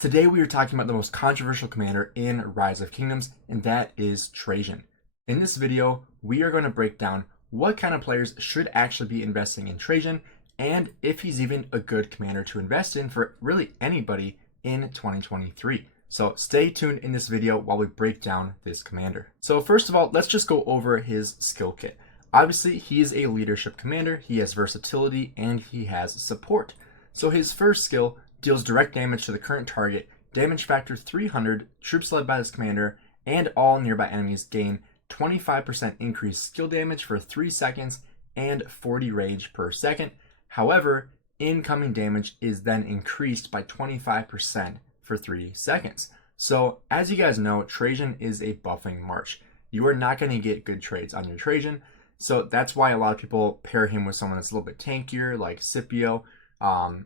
Today we are talking about the most controversial commander in Rise of Kingdoms, and that is Trajan. In this video, we are going to break down what kind of players should actually be investing in Trajan, and if he's even a good commander to invest in for really anybody in 2023. So stay tuned in this video while we break down this commander. So first of all, let's just go over his skill kit. Obviously, he is a leadership commander, he has versatility, and he has support. So his first skill deals direct damage to the current target, damage factor 300, troops led by this commander, and all nearby enemies gain 25% increased skill damage for 3 seconds and 40 rage per second. However, incoming damage is then increased by 25% for 3 seconds. So as you guys know, Trajan is a buffing march. You are not going to get good trades on your Trajan, so that's why a lot of people pair him with someone that's a little bit tankier like Scipio,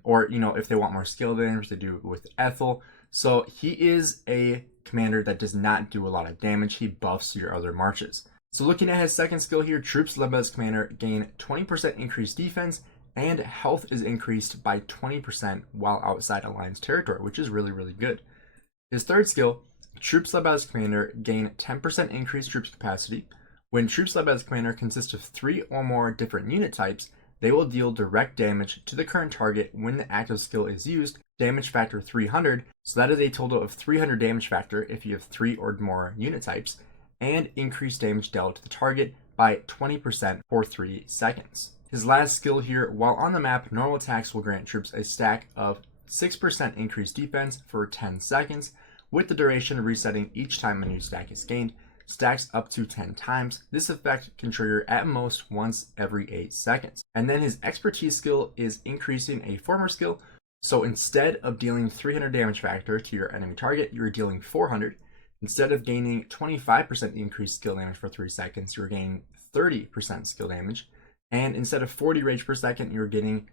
or if they want more skill damage, they do it with Ethel. So he is a commander that does not do a lot of damage. He buffs your other marches. So looking at his second skill here, troops led by this commander gain 20% increased defense, and health is increased by 20% while outside alliance territory, which is really, really good. His third skill, troops led by this commander gain 10% increased troops capacity. When troops led by this commander consist of 3 or more different unit types, they will deal direct damage to the current target when the active skill is used, damage factor 300, so that is a total of 300 damage factor if you have 3 or more unit types, and increased damage dealt to the target by 20% for 3 seconds. His last skill here, while on the map, normal attacks will grant troops a stack of 6% increased defense for 10 seconds, with the duration resetting each time a new stack is gained. Stacks up to 10 times. This effect can trigger at most once every 8 seconds. And then his expertise skill is increasing a former skill. So instead of dealing 300 damage factor to your enemy target, you're dealing 400. Instead of gaining 25% increased skill damage for 3 seconds, you're gaining 30% skill damage. And instead of 40 rage per second, you're getting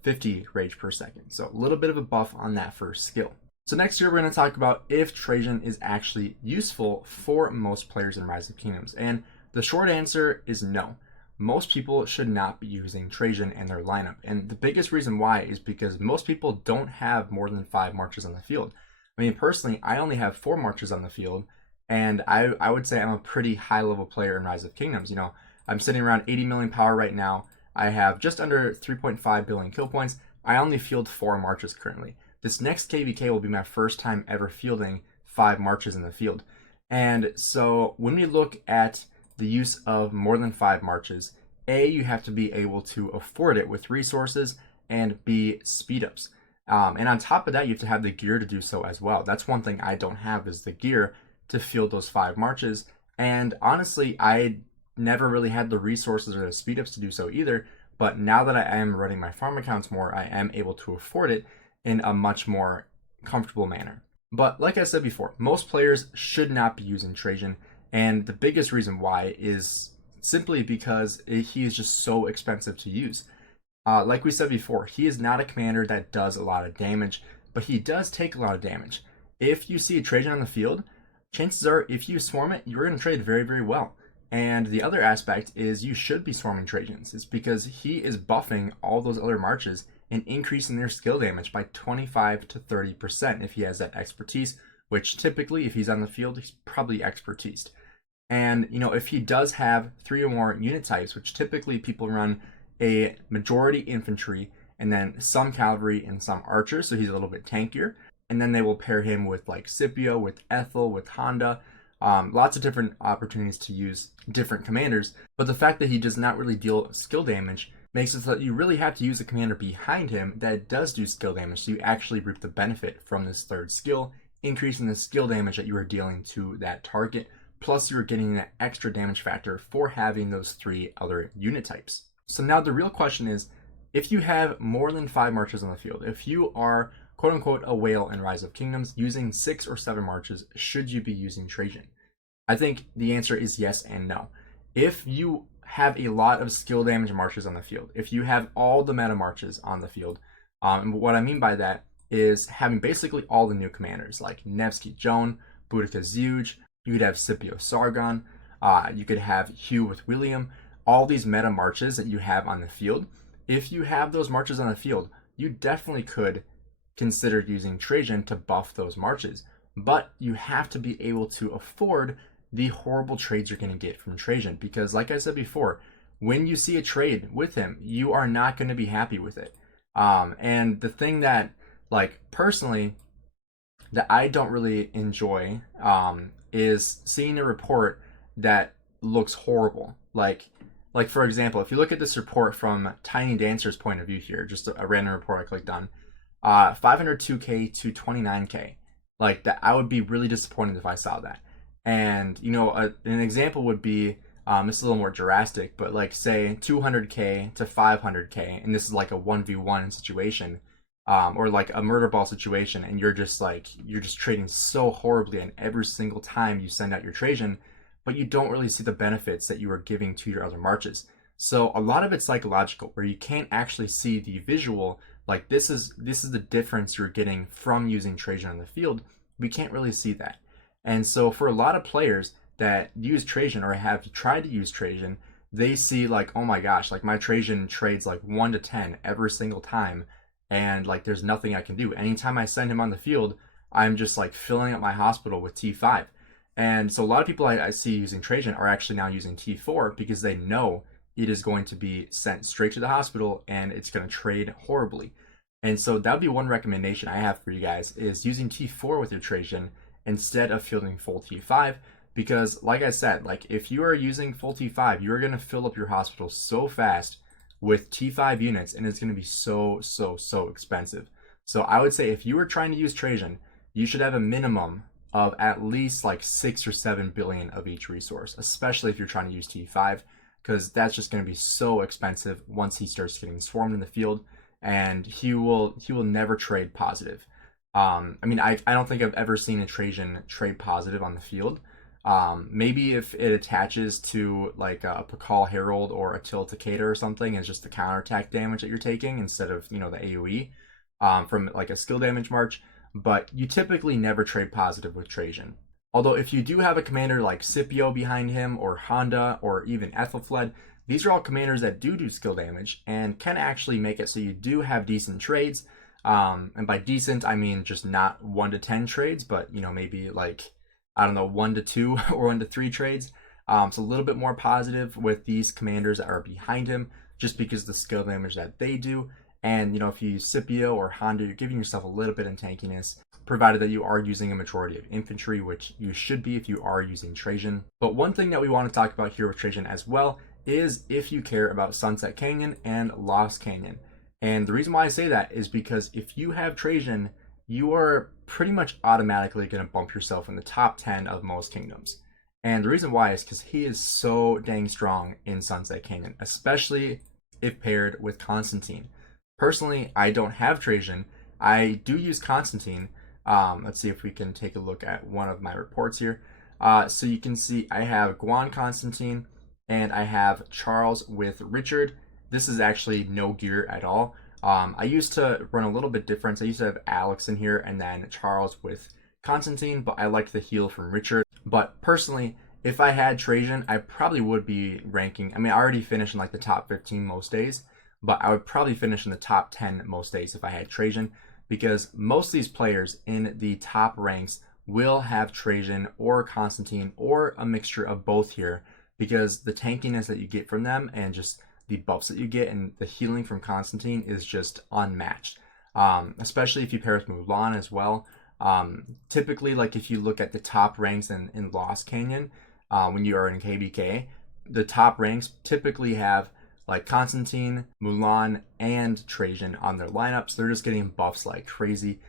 50 rage per second. So a little bit of a buff on that first skill. So next year, we're going to talk about if Trajan is actually useful for most players in Rise of Kingdoms. And the short answer is no. Most people should not be using Trajan in their lineup. And the biggest reason why is because most people don't have more than 5 marches on the field. I mean, personally, I only have 4 marches on the field. And I would say I'm a pretty high level player in Rise of Kingdoms. I'm sitting around 80 million power right now. I have just under 3.5 billion kill points. I only field 4 marches currently. This next KVK will be my first time ever fielding 5 marches in the field. And so when we look at the use of more than 5 marches, A, you have to be able to afford it with resources, and B, speed ups. And on top of that, you have to have the gear to do so as well. That's one thing I don't have, is the gear to field those 5 marches. And honestly, I never really had the resources or the speed ups to do so either. But now that I am running my farm accounts more, I am able to afford it in a much more comfortable manner. But like I said before, most players should not be using Trajan, and the biggest reason why is simply because he is just so expensive to use. Like we said before, he is not a commander that does a lot of damage, but he does take a lot of damage. If you see a Trajan on the field, chances are if you swarm it, you're going to trade very, very well. And the other aspect is you should be swarming Trajans. It's because he is buffing all those other marches and increasing their skill damage by 25 to 30% if he has that expertise, which typically, if he's on the field, he's probably expertised. And, if he does have 3 or more unit types, which typically people run a majority infantry and then some cavalry and some archers, so he's a little bit tankier. And then they will pair him with like Scipio, with Ethel, with Honda. Lots of different opportunities to use different commanders. But the fact that he does not really deal skill damage makes it so that you really have to use a commander behind him that does do skill damage, so you actually reap the benefit from this third skill, increasing the skill damage that you are dealing to that target, plus you're getting that extra damage factor for having those 3 other unit types. So now the real question is, if you have more than 5 marches on the field, if you are quote-unquote a whale in Rise of Kingdoms using 6 or 7 marches, should you be using Trajan? I think the answer is yes and no. If you have a lot of skill damage marches on the field, if you have all the meta marches on the field, and what I mean by that is having basically all the new commanders like Nevsky Joan, Boudica Zeuge, you could have Scipio Sargon, you could have Hugh with William, all these meta marches that you have on the field. If you have those marches on the field, you definitely could considered using Trajan to buff those marches. But you have to be able to afford the horrible trades you're going to get from Trajan, because like I said before, when you see a trade with him, you are not going to be happy with it. And the thing that, like, personally, that I don't really enjoy is seeing a report that looks horrible. Like for example, if you look at this report from Tiny Dancer's point of view here, just a random report I clicked on, 502K to 29K. Like that, I would be really disappointed if I saw that. And you know, an example would be this is a little more drastic, but like say 200K to 500K, and this is like a 1v1 situation, or like a murder ball situation, and you're just trading so horribly, and every single time you send out your Trajan, but you don't really see the benefits that you are giving to your other marches. So a lot of it's psychological, where you can't actually see the visual. Like this is the difference you're getting from using Trajan on the field. We can't really see that. And so for a lot of players that use Trajan or have tried to use Trajan, they see like, oh my gosh, like my Trajan trades like 1 to 10 every single time, and like there's nothing I can do. Anytime I send him on the field, I'm just like filling up my hospital with T5. And so a lot of people I see using Trajan are actually now using T4 because they know it is going to be sent straight to the hospital and it's going to trade horribly. And so that would be one recommendation I have for you guys, is using T4 with your Trajan instead of fielding full T5. Because like I said, like if you are using full T5, you're going to fill up your hospital so fast with T5 units, and it's going to be so expensive. So I would say if you were trying to use Trajan, you should have a minimum of at least like 6 or 7 billion of each resource, especially if you're trying to use T5, because that's just going to be so expensive once he starts getting swarmed in the field, and he will never trade positive. I mean, I don't think I've ever seen a Trajan trade positive on the field. Maybe if it attaches to like a Pakal Herald or a Tiltacata or something, it's just the counterattack damage that you're taking instead of, you know, the AoE from like a skill damage march. But you typically never trade positive with Trajan. Although if you do have a commander like Scipio behind him, or Honda, or even Ethelfled, these are all commanders that do skill damage and can actually make it so you do have decent trades. And by decent, I mean just not 1 to 10 trades, but you know, maybe like, I don't know, 1 to 2 or 1 to 3 trades. So a little bit more positive with these commanders that are behind him, just because of the skill damage that they do. And you know, if you use Scipio or Honda, you're giving yourself a little bit of tankiness, provided that you are using a majority of infantry, which you should be if you are using Trajan. But one thing that we want to talk about here with Trajan as well is if you care about Sunset Canyon and Lost Canyon. And the reason why I say that is because if you have Trajan, you are pretty much automatically going to bump yourself in the top 10 of most kingdoms. And the reason why is because he is so dang strong in Sunset Canyon, especially if paired with Constantine. Personally, I don't have Trajan. I do use Constantine. Let's see if we can take a look at one of my reports here. So you can see I have Guan Constantine and I have Charles with Richard. This is actually no gear at all. I used to run a little bit different. I used to have Alex in here and then Charles with Constantine, but I liked the heal from Richard. But personally, if I had Trajan, I probably would be ranking. I mean, I already finished in like the top 15 most days, but I would probably finish in the top 10 most days if I had Trajan, because most of these players in the top ranks will have Trajan or Constantine or a mixture of both here, because the tankiness that you get from them and just the buffs that you get and the healing from Constantine is just unmatched. Especially if you pair with Mulan as well. Typically, like if you look at the top ranks in Lost Canyon, when you are in KBK, the top ranks typically have like Constantine, Mulan, and Trajan on their lineups. They're just getting buffs like crazy.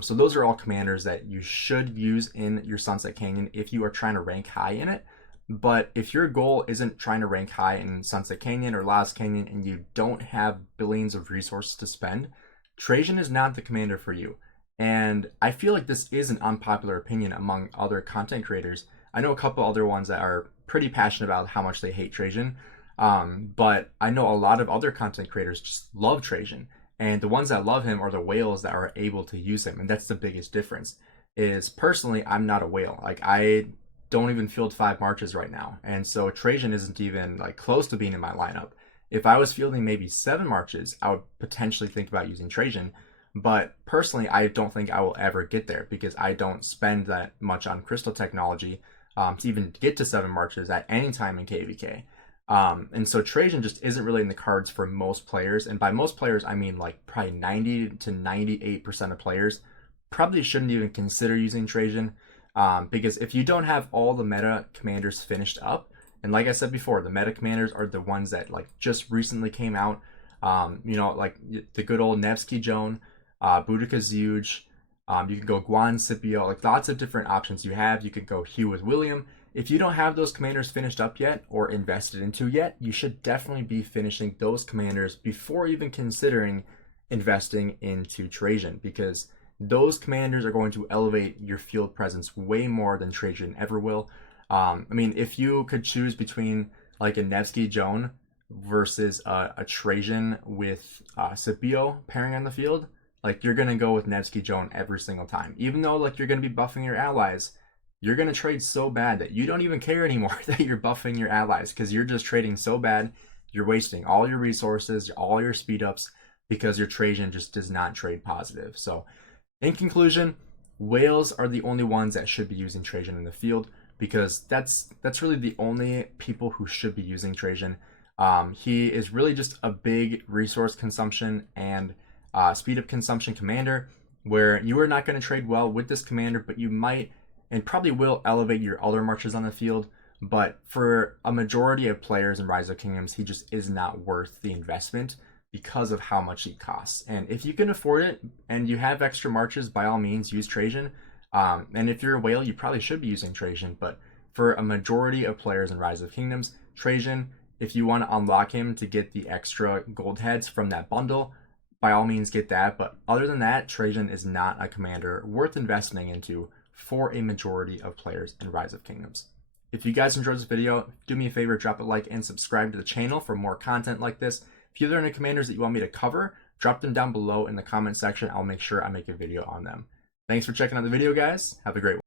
So those are all commanders that you should use in your Sunset Canyon if you are trying to rank high in it. But if your goal isn't trying to rank high in Sunset Canyon or Lost Canyon and you don't have billions of resources to spend, Trajan is not the commander for you. And I feel like this is an unpopular opinion among other content creators. I know a couple other ones that are pretty passionate about how much they hate Trajan. But I know a lot of other content creators just love Trajan. And the ones that love him are the whales that are able to use him. And that's the biggest difference. Is personally, I'm not a whale. Like I don't even field 5 marches right now. And so Trajan isn't even like close to being in my lineup. If I was fielding maybe 7 marches, I would potentially think about using Trajan. But personally, I don't think I will ever get there because I don't spend that much on crystal technology to even get to 7 marches at any time in KVK. And so Trajan just isn't really in the cards for most players. And by most players, I mean like probably 90 to 98% of players probably shouldn't even consider using Trajan. Because if you don't have all the meta commanders finished up, and like I said before, the meta commanders are the ones that like just recently came out. Like the good old Nevsky Joan, Boudica Zeuge. You can go Guan Scipio, like lots of different options you have. You could go Hugh with William. If you don't have those commanders finished up yet or invested into yet, you should definitely be finishing those commanders before even considering investing into Trajan, because those commanders are going to elevate your field presence way more than Trajan ever will. I mean, if you could choose between like a Nevsky Joan versus a Trajan with Scipio pairing on the field, like you're gonna go with Nevsky Joan every single time. Even though like you're gonna be buffing your allies, you're gonna trade so bad that you don't even care anymore that you're buffing your allies, because you're just trading so bad. You're wasting all your resources, all your speed ups, because your Trajan just does not trade positive. So in conclusion, whales are the only ones that should be using Trajan in the field, because that's really the only people who should be using Trajan. He is really just a big resource consumption and speed up consumption commander, where you are not going to trade well with this commander, but you might and probably will elevate your other marches on the field. But for a majority of players in Rise of Kingdoms, he just is not worth the investment because of how much he costs. And if you can afford it and you have extra marches, by all means use Trajan. And if you're a whale, you probably should be using Trajan. But for a majority of players in Rise of Kingdoms, Trajan, if you want to unlock him to get the extra gold heads from that bundle, by all means get that. But other than that, Trajan is not a commander worth investing into for a majority of players in Rise of Kingdoms. If you guys enjoyed this video, do me a favor, drop a like and subscribe to the channel for more content like this. If you have any commanders that you want me to cover, drop them down below in the comment section. I'll make sure I make a video on them. Thanks for checking out the video, guys. Have a great one.